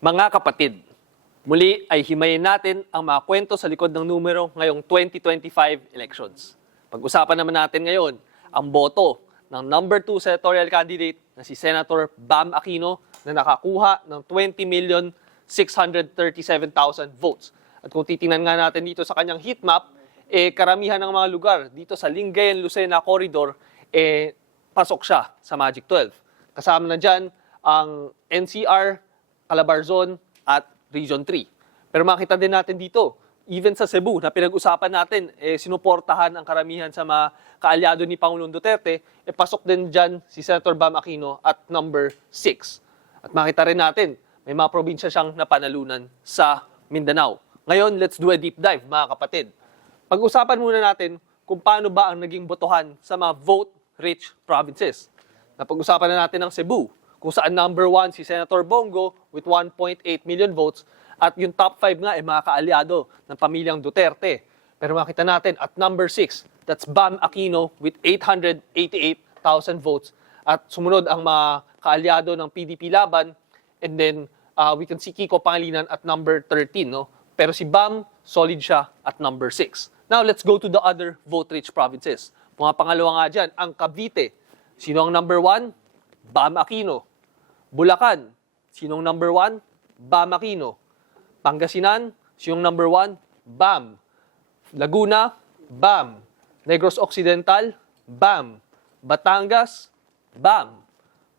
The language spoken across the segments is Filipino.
Mga kapatid, muli ay himayin natin ang mga kwento sa likod ng numero ngayong 2025 elections. Pag-usapan naman natin ngayon ang boto ng number 2 senatorial candidate na si Senator Bam Aquino na nakakuha ng 20,637,000 votes. At kung titingnan nga natin dito sa kanyang heat map, eh, karamihan ng mga lugar dito sa Lingayen Lucena Corridor, eh, pasok siya sa Magic 12. Kasama na dyan ang NCR, Calabarzon at Region 3. Pero makita din natin dito, even sa Cebu na pinag-usapan natin, eh, sinuportahan ang karamihan sa mga kaalyado ni Pangulong Duterte, eh, pasok din dyan si Senator Bam Aquino at number 6. At makita rin natin, may mga probinsya siyang napanalunan sa Mindanao. Ngayon, let's do a deep dive, mga kapatid. Pag-usapan muna natin kung paano ba ang naging botohan sa mga vote-rich provinces. Napag-usapan na natin ang Cebu, kung saan number one si Senator Bongo with 1.8 million votes at yung top 5 nga ay mga kaalyado ng pamilyang Duterte. Pero makita natin at number 6, that's Bam Aquino with 888,000 votes. At sumunod ang mga kaalyado ng PDP Laban and then uh, we can see Kiko Pangilinan at number 13. No? Pero si Bam, solid siya at number 6. Now, let's go to the other vote-rich provinces. Mga pangalawa nga dyan, ang Cavite. Sino ang number 1? Bam Aquino. Bulacan. Sinong number 1? Bam Aquino. Pangasinan. Sinong number 1? Bam. Laguna. Bam. Negros Occidental. Bam. Batangas. Bam.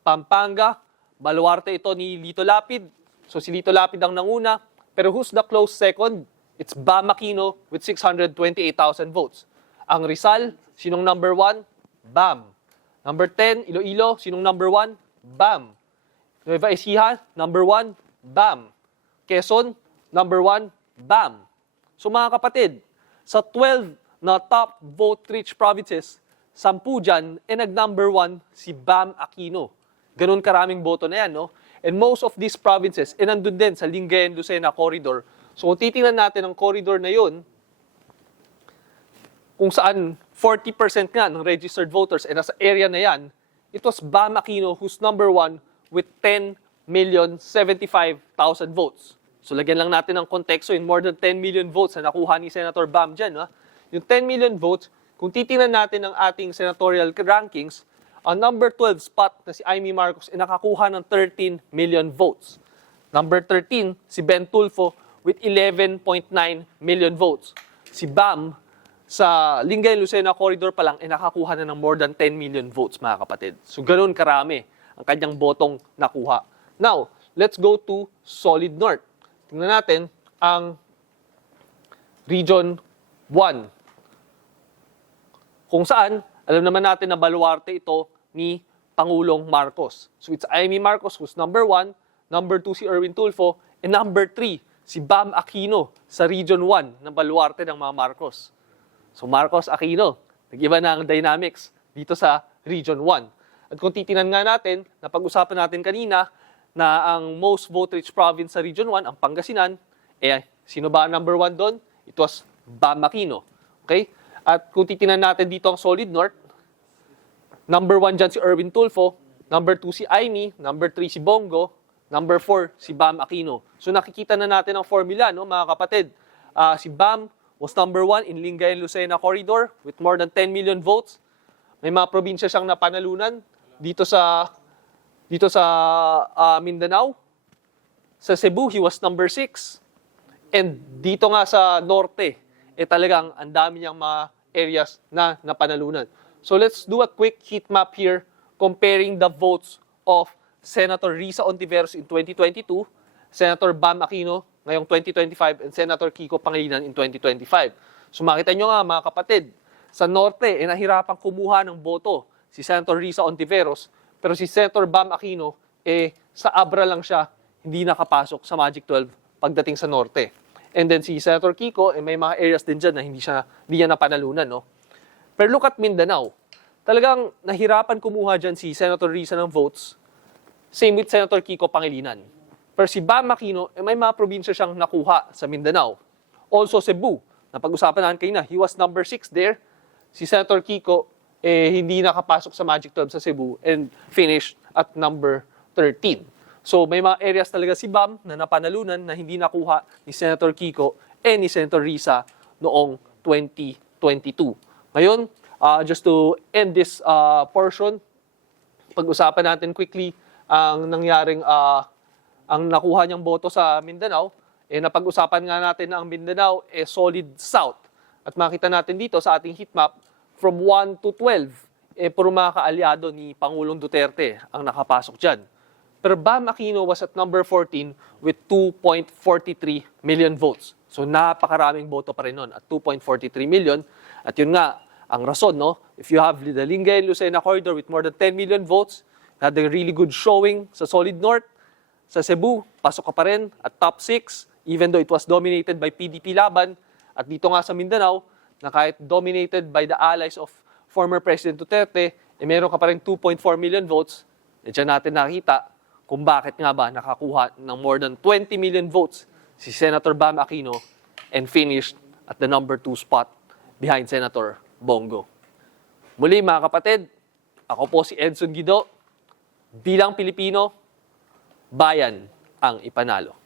Pampanga. Baluarte ito ni Lito Lapid. So si Lito Lapid ang nanguna. Pero who's the close second? It's Bam Aquino with 628,000 votes. Ang Rizal, sinong number 1? Bam. Number 10, Iloilo, sinong number 1? Bam. Nueva Ecija, number 1? Bam. Quezon, number 1? Bam. So mga kapatid, sa 12 na top vote-rich provinces, 10 dyan, eh nag-number 1 si Bam Aquino. Ganun karaming boto na yan, no? And most of these provinces, eh nandun din sa Lingayen, Lucena corridor. So kung titingnan natin ang corridor na yun, kung saan 40% nga ng registered voters ay nasa area na yan, it was Bam Aquino who's number one with 10 million 75,000 votes. So lagyan lang natin ng konteksto in more than 10 million votes na nakuha ni Senator Bam dyan. Ha? Yung 10 million votes, kung titingnan natin ang ating senatorial rankings, ang number 12 spot na si Amy Marcos ay nakakuha ng 13 million votes. Number 13, si Ben Tulfo with 11.9 million votes. Si Bam sa Lingayen Lucena Corridor pa lang ay nakakuha na ng more than 10 million votes mga kapatid. So ganoon karami ang kanyang botong nakuha. Now, let's go to Solid North. Tingnan natin ang Region 1. Kung saan, alam naman natin na baluarte ito ni Pangulong Marcos. So it's Amy Marcos who's number 1, number 2 si Erwin Tulfo, and number 3 si Bam Aquino sa Region 1 ng baluarte ng mga Marcos. So Marcos Aquino, nag-iba na ang dynamics dito sa Region 1. At kung titinan nga natin, napag-usapan natin kanina na ang most vote-rich province sa Region 1, ang Pangasinan, eh, sino ba ang number 1 doon? It was Bam Aquino. Okay? At kung titinan natin dito ang Solid North, number 1 dyan si Erwin Tulfo, number 2 si Aimee, number 3 si Bongo, number 4 si Bam Aquino. So nakikita na natin ang formula, no, mga kapatid. Ah, si Bam was number 1 in Lingayen Lucena Corridor with more than 10 million votes. May mga probinsya siyang napanalunan dito sa dito sa ah, Mindanao. Sa Cebu, he was number 6. And dito nga sa norte, eh talagang ang dami niyang mga areas na napanalunan. So let's do a quick heat map here comparing the votes of Senator Risa Ontiveros in 2022, Senator Bam Aquino ngayong 2025, and Senator Kiko Pangilinan in 2025. So makita nyo nga mga kapatid, sa norte, eh, nahirapang kumuha ng boto si Senator Risa Ontiveros, pero si Senator Bam Aquino, eh, sa Abra lang siya, hindi nakapasok sa Magic 12 pagdating sa norte. And then si Senator Kiko, eh, may mga areas din dyan na hindi siya, hindi niya napanalunan, no? Pero look at Mindanao. Talagang nahirapan kumuha dyan si Senator Risa ng votes. Same with Senator Kiko Pangilinan. Pero si Bam Aquino, eh, may mga probinsya siyang nakuha sa Mindanao. Also Cebu, napag-usapan natin kanina, he was number 6 there. Si Senator Kiko, eh, hindi nakapasok sa Magic 12 sa Cebu and finished at number 13. So may mga areas talaga si Bam na napanalunan na hindi nakuha ni Senator Kiko and ni Senator Risa noong 2022. Ngayon, uh, just to end this uh, portion, pag-usapan natin quickly ang nangyaring uh, ang nakuha niyang boto sa Mindanao. Eh, napag-usapan nga natin na ang Mindanao eh solid south. At makita natin dito sa ating heat map from 1 to 12, eh puro mga kaalyado ni Pangulong Duterte ang nakapasok dyan. Pero Bam Aquino was at number 14 with 2.43 million votes. So napakaraming boto pa rin nun at 2.43 million. At yun nga, ang rason, no? If you have the Lingayen Lucena corridor with more than 10 million votes, had a really good showing sa Solid North, sa Cebu, pasok ka pa rin at top 6, even though it was dominated by PDP Laban. At dito nga sa Mindanao, na kahit dominated by the allies of former President Duterte, eh meron ka pa rin 2.4 million votes. E dyan natin nakita kung bakit nga ba nakakuha ng more than 20 million votes si Senator Bam Aquino and finished at the number 2 spot behind Senator Bongo. Muli mga kapatid, ako po si Edson Guido. Bilang Pilipino, bayan ang ipanalo.